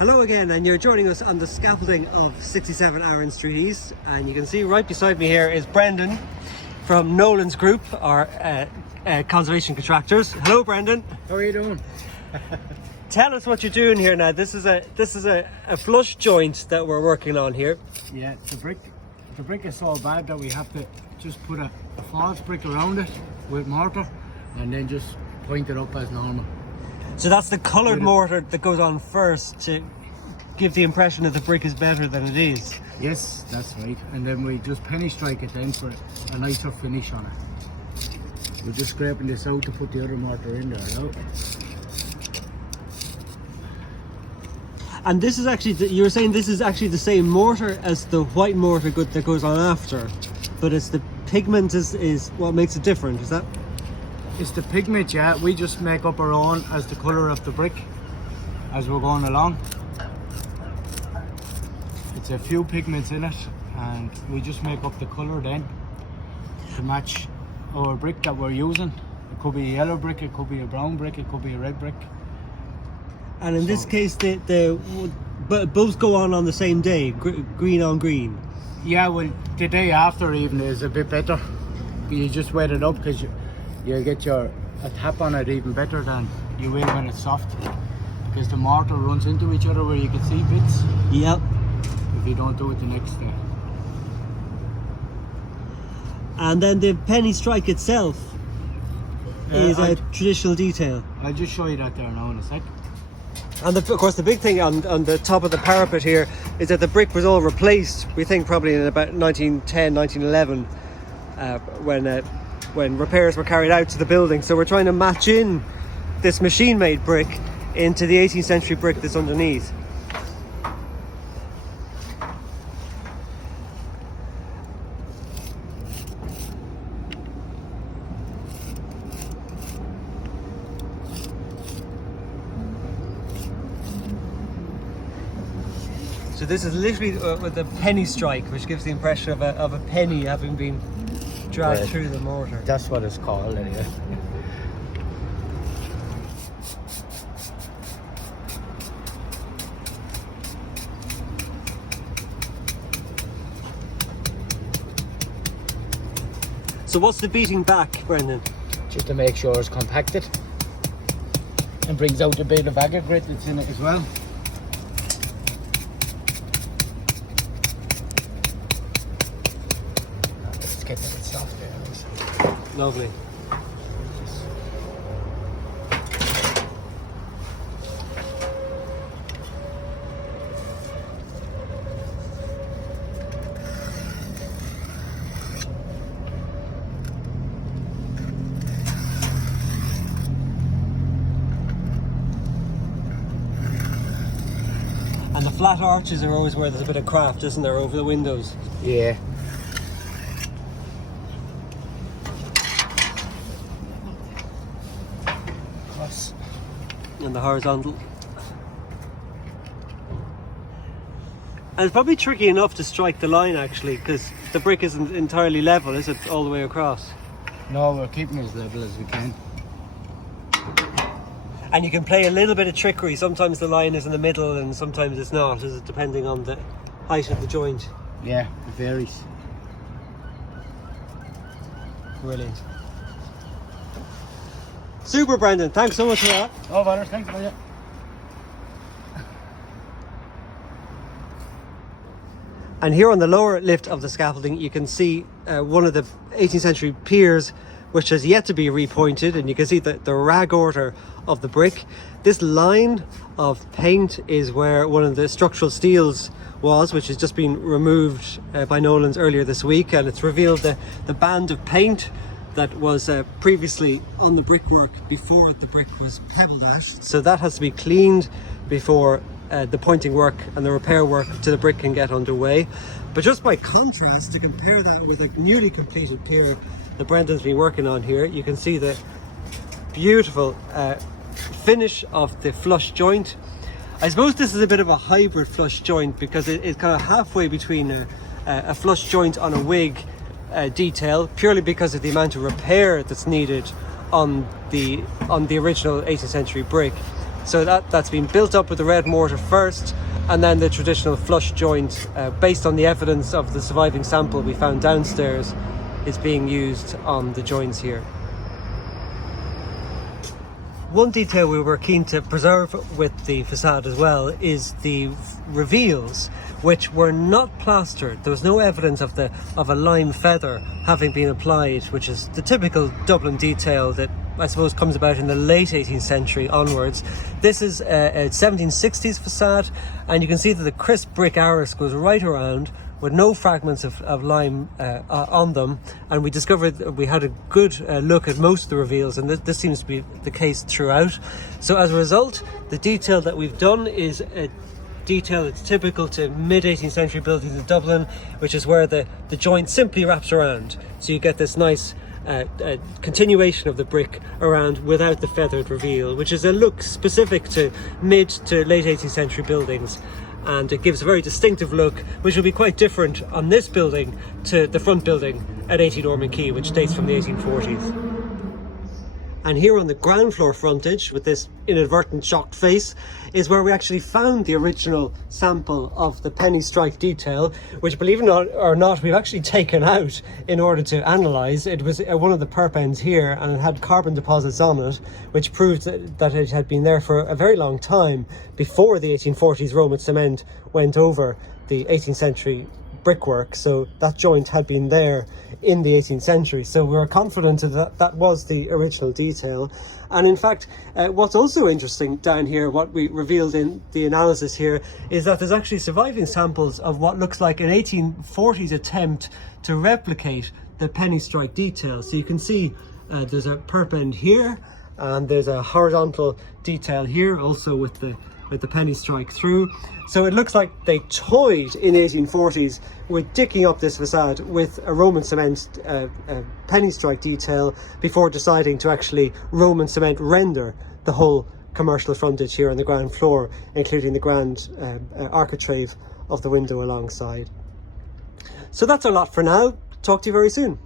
Hello again, and you're joining us on the scaffolding of 67 Arran Street East, and you can see right beside me here is Brendan from Nolan's group, our conservation contractors. Hello Brendan. How are you doing? Tell us what you're doing here now. This is a flush joint that we're working on here. Yeah, the brick is so bad that we have to just put a false brick around it with mortar and then just point it up as normal. So that's the coloured mortar that goes on first to give the impression that the brick is better than it is. Yes, that's right. And then we just penny strike it then for a nicer finish on it. We're just scraping this out to put the other mortar in there now. And this is actually, you were saying this is actually the same mortar as the white mortar that goes on after, but it's the pigment is what makes it different, is that? It's the pigment, yeah. We just make up our own as the colour of the brick as we're going along. It's a few pigments in it and we just make up the colour then to match our brick that we're using. It could be a yellow brick, it could be a brown brick, it could be a red brick. And in this case, but both go on the same day, green on green. Yeah, well, the day after even is a bit better. You just wet it up because you get a tap on it even better than you will when it's soft. Because the mortar runs into each other where you can see bits. Yep. If you don't do it the next day. And then the penny strike itself is a traditional detail. I'll just show you that there now in a sec. And of course the big thing on the top of the parapet here is that the brick was all replaced, we think probably in about 1910, 1911, when repairs were carried out to the building. So we're trying to match in this machine-made brick into the 18th century brick that's underneath. So this is literally with a penny strike, which gives the impression of a penny having been dragged through the mortar. That's what it's called anyway. So what's the beating back, Brendan? Just to make sure it's compacted and brings out a bit of aggregate that's in it as well. Let's get that soft there. Lovely. And the flat arches are always where there's a bit of craft, isn't there, over the windows? Yeah. And the horizontal. And it's probably tricky enough to strike the line actually, because the brick isn't entirely level, is it, all the way across? No, we're keeping it as level as we can. And you can play a little bit of trickery. Sometimes the line is in the middle and sometimes it's not, is it, depending on the height of the joint? Yeah, it varies. Brilliant. Super, Brendan. Thanks so much for that. Oh, bother. Thanks for that. And here on the lower lift of the scaffolding, you can see one of the 18th century piers, which has yet to be repointed, and you can see the rag order of the brick. This line of paint is where one of the structural steels was, which has just been removed by Nolan's earlier this week, and it's revealed the band of paint that was previously on the brickwork before the brick was pebble dashed. So that has to be cleaned before the pointing work and the repair work to the brick can get underway. But just by contrast, to compare that with a newly completed pier that Brendan's been working on here, you can see the beautiful finish of the flush joint. I suppose this is a bit of a hybrid flush joint because it's kind of halfway between a flush joint on a wig detail, purely because of the amount of repair that's needed on the original 18th century brick, So that's been built up with the red mortar first, and then the traditional flush joint, based on the evidence of the surviving sample we found downstairs, is being used on the joints here. One detail we were keen to preserve with the facade as well is the reveals, which were not plastered. There was no evidence of a lime feather having been applied, which is the typical Dublin detail that I suppose comes about in the late 18th century onwards. This is a 1760s facade, and you can see that the crisp brick arras goes right around with no fragments of lime on them, and we discovered that we had a good look at most of the reveals, and this seems to be the case throughout. So as a result, the detail that we've done is a detail that's typical to mid 18th century buildings in Dublin, which is where the joint simply wraps around, so you get this nice continuation of the brick around without the feathered reveal, which is a look specific to mid to late 18th century buildings, and it gives a very distinctive look, which will be quite different on this building to the front building at 80 Norman Quay, which dates from the 1840s. And here on the ground floor frontage, with this inadvertent shocked face, is where we actually found the original sample of the penny strike detail, which, believe it or not, we've actually taken out in order to analyse. It was one of the perp ends here, and it had carbon deposits on it, which proved that it had been there for a very long time, before the 1840s Roman cement went over the 18th century brickwork. So that joint had been there in the 18th century, so we were confident that that was the original detail. And in fact, what's also interesting down here, what we revealed in the analysis here, is that there's actually surviving samples of what looks like an 1840s attempt to replicate the penny strike detail. So you can see there's a perp end here, and there's a horizontal detail here also with the penny strike through. So it looks like they toyed in the 1840s with dicking up this facade with a Roman cement penny strike detail before deciding to actually Roman cement render the whole commercial frontage here on the ground floor, including the grand architrave of the window alongside. So that's our lot for now. Talk to you very soon.